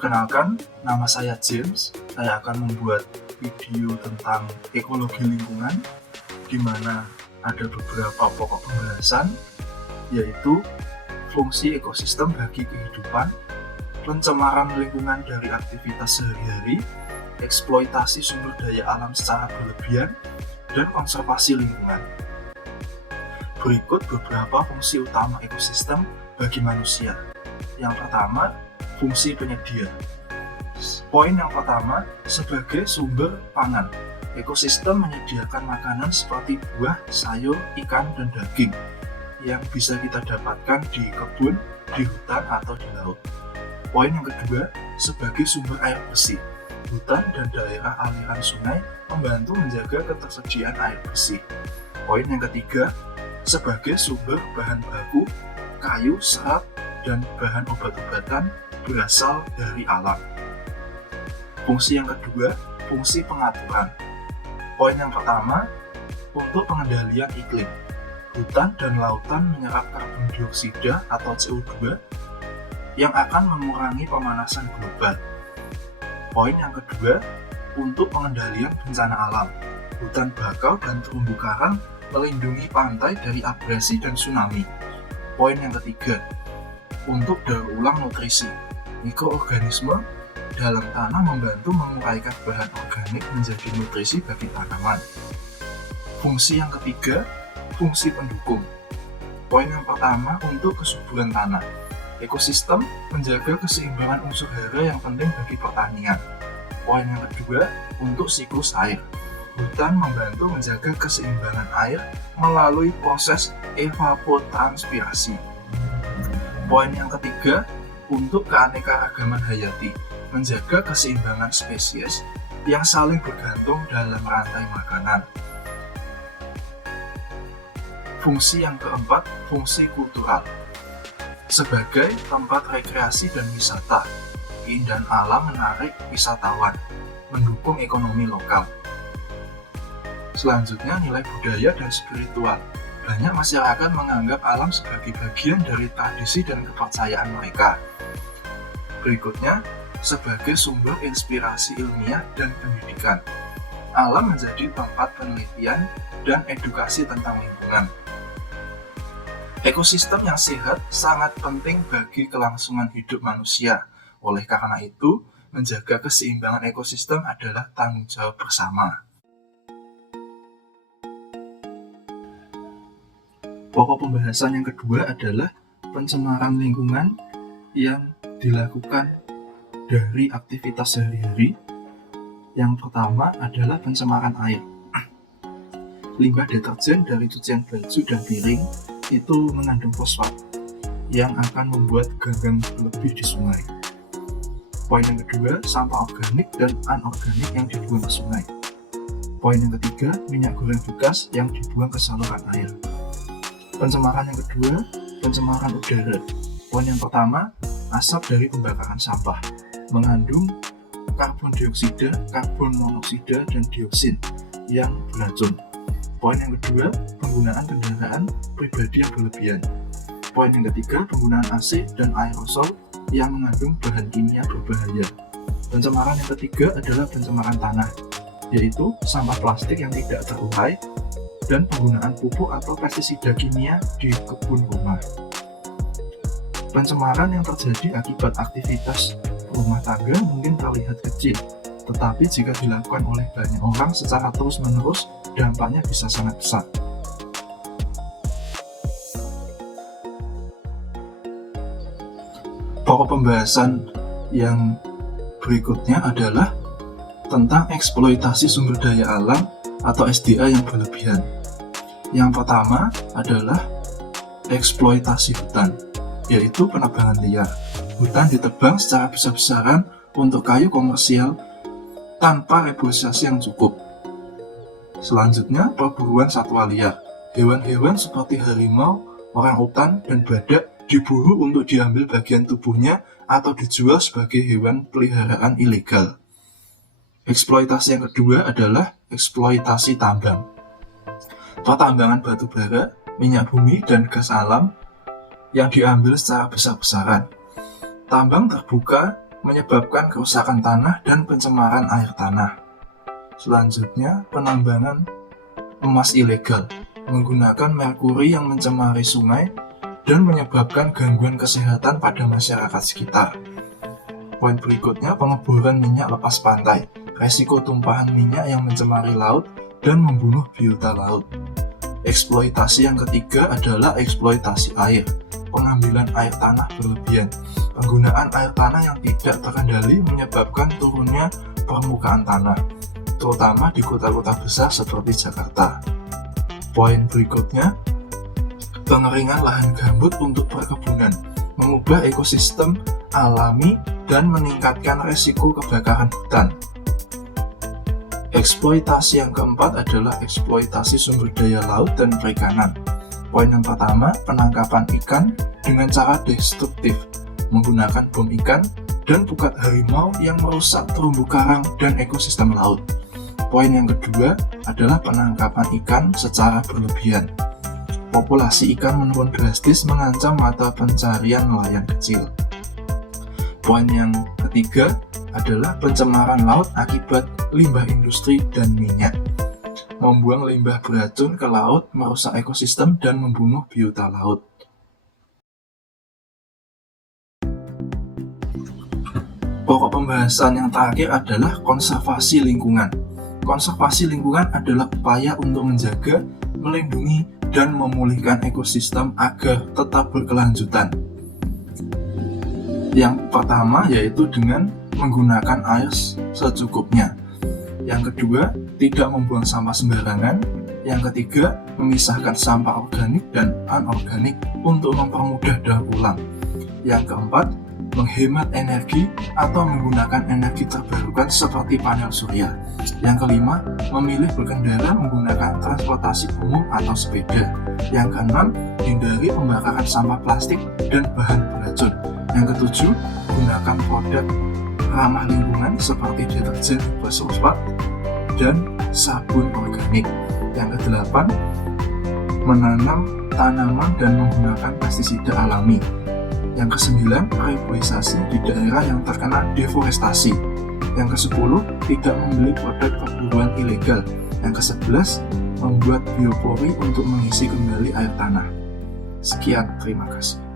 Perkenalkan, nama saya James. Saya akan membuat video tentang ekologi lingkungan, di mana ada beberapa pokok pembahasan, yaitu fungsi ekosistem bagi kehidupan, pencemaran lingkungan dari aktivitas sehari-hari, eksploitasi sumber daya alam secara berlebihan, dan konservasi lingkungan. Berikut beberapa fungsi utama ekosistem bagi manusia. Yang pertama, fungsi penyedia. Poin yang pertama, sebagai sumber pangan. Ekosistem menyediakan makanan seperti buah, sayur, ikan, dan daging yang bisa kita dapatkan di kebun, di hutan, atau di laut. Poin yang kedua, sebagai sumber air bersih. Hutan dan daerah aliran sungai membantu menjaga ketersediaan air bersih. Poin yang ketiga, sebagai sumber bahan baku, kayu, serat, dan bahan obat-obatan berasal dari alam. Fungsi yang kedua, fungsi pengaturan. Poin yang pertama, untuk pengendalian iklim. Hutan dan lautan menyerap karbon dioksida atau CO2 yang akan mengurangi pemanasan global. Poin yang kedua, untuk pengendalian bencana alam. Hutan bakau dan terumbu karang melindungi pantai dari abrasi dan tsunami. Poin yang ketiga, untuk daur ulang nutrisi. Mikroorganisme dalam tanah membantu menguraikan bahan organik menjadi nutrisi bagi tanaman. Fungsi yang ketiga, fungsi pendukung. Poin yang pertama, untuk kesuburan tanah. Ekosistem menjaga keseimbangan unsur hara yang penting bagi pertanian. Poin yang kedua, untuk siklus air. Hutan membantu menjaga keseimbangan air melalui proses evapotranspirasi. Poin yang ketiga, untuk keanekaragaman hayati. Menjaga keseimbangan spesies yang saling bergantung dalam rantai makanan. Fungsi yang keempat, fungsi kultural. Sebagai tempat rekreasi dan wisata, keindahan alam menarik wisatawan, mendukung ekonomi lokal. Selanjutnya, nilai budaya dan spiritual. Banyak masyarakat menganggap alam sebagai bagian dari tradisi dan kepercayaan mereka. Berikutnya, sebagai sumber inspirasi ilmiah dan pendidikan. Alam menjadi tempat penelitian dan edukasi tentang lingkungan. Ekosistem yang sehat sangat penting bagi kelangsungan hidup manusia. Oleh karena itu, menjaga keseimbangan ekosistem adalah tanggung jawab bersama. Pokok pembahasan yang kedua adalah pencemaran lingkungan yang dilakukan dari aktivitas sehari-hari. Yang pertama adalah pencemaran air. Limbah deterjen dari cucian baju dan piring itu mengandung fosfat yang akan membuat gagang berlebih di sungai. Poin yang kedua, sampah organik dan anorganik yang dibuang ke sungai. Poin yang ketiga, minyak goreng bekas yang dibuang ke saluran air. Pencemaran yang kedua, pencemaran udara. Poin yang pertama, asap dari pembakaran sampah mengandung karbon dioksida, karbon monoksida, dan dioksin yang beracun. Poin yang kedua, penggunaan kendaraan pribadi yang berlebihan. Poin yang ketiga, penggunaan AC dan aerosol yang mengandung bahan kimia berbahaya. Pencemaran yang ketiga adalah pencemaran tanah, yaitu sampah plastik yang tidak terurai dan penggunaan pupuk atau pestisida kimia di kebun rumah. Pencemaran yang terjadi akibat aktivitas rumah tangga mungkin terlihat kecil, tetapi jika dilakukan oleh banyak orang secara terus-menerus, dampaknya bisa sangat besar. Pokok pembahasan yang berikutnya adalah tentang eksploitasi sumber daya alam atau SDA yang berlebihan. Yang pertama adalah eksploitasi hutan, yaitu penebangan liar. Hutan ditebang secara besar-besaran untuk kayu komersial tanpa regulasi yang cukup. Selanjutnya, perburuan satwa liar. Hewan-hewan seperti harimau, orangutan, dan badak diburu untuk diambil bagian tubuhnya atau dijual sebagai hewan peliharaan ilegal. Eksploitasi yang kedua adalah eksploitasi tambang. Pertambangan batu bara, minyak bumi, dan gas alam yang diambil secara besar-besaran. Tambang terbuka menyebabkan kerusakan tanah dan pencemaran air tanah. Selanjutnya, penambangan emas ilegal menggunakan merkuri yang mencemari sungai dan menyebabkan gangguan kesehatan pada masyarakat sekitar. Poin berikutnya, pengeboran minyak lepas pantai, resiko tumpahan minyak yang mencemari laut dan membunuh biota laut. Eksploitasi yang ketiga adalah eksploitasi air, pengambilan air tanah berlebihan. Penggunaan air tanah yang tidak terkendali menyebabkan turunnya permukaan tanah, terutama di kota-kota besar seperti Jakarta. Poin berikutnya, pengeringan lahan gambut untuk perkebunan, mengubah ekosistem alami dan meningkatkan resiko kebakaran hutan. Eksploitasi yang keempat adalah eksploitasi sumber daya laut dan perikanan. Poin yang pertama, penangkapan ikan dengan cara destruktif, menggunakan bom ikan dan pukat harimau yang merusak terumbu karang dan ekosistem laut. Poin yang kedua adalah penangkapan ikan secara berlebihan. Populasi ikan menurun drastis mengancam mata pencarian nelayan kecil. Poin yang ketiga adalah pencemaran laut akibat limbah industri dan minyak. Membuang limbah beracun ke laut merusak ekosistem dan membunuh biota laut. Pokok pembahasan yang terakhir adalah konservasi lingkungan. Konservasi lingkungan adalah upaya untuk menjaga, melindungi, dan memulihkan ekosistem agar tetap berkelanjutan. Yang pertama yaitu dengan menggunakan air secukupnya. Yang kedua, tidak membuang sampah sembarangan. Yang ketiga, memisahkan sampah organik dan anorganik untuk mempermudah daur ulang. Yang keempat, menghemat energi atau menggunakan energi terbarukan seperti panel surya. Yang kelima, memilih berkendara menggunakan transportasi umum atau sepeda. Yang keenam, hindari pembakaran sampah plastik dan bahan beracun. Yang ketujuh, gunakan produk ramah lingkungan seperti deterjen bersulfat dan sabun organik. Yang kedelapan, menanam tanaman dan menggunakan pestisida alami. Yang kesembilan, reboisasi di daerah yang terkena deforestasi. Yang kesepuluh, tidak membeli produk perburuan ilegal. Yang kesebelas, membuat biopori untuk mengisi kembali air tanah. Sekian, terima kasih.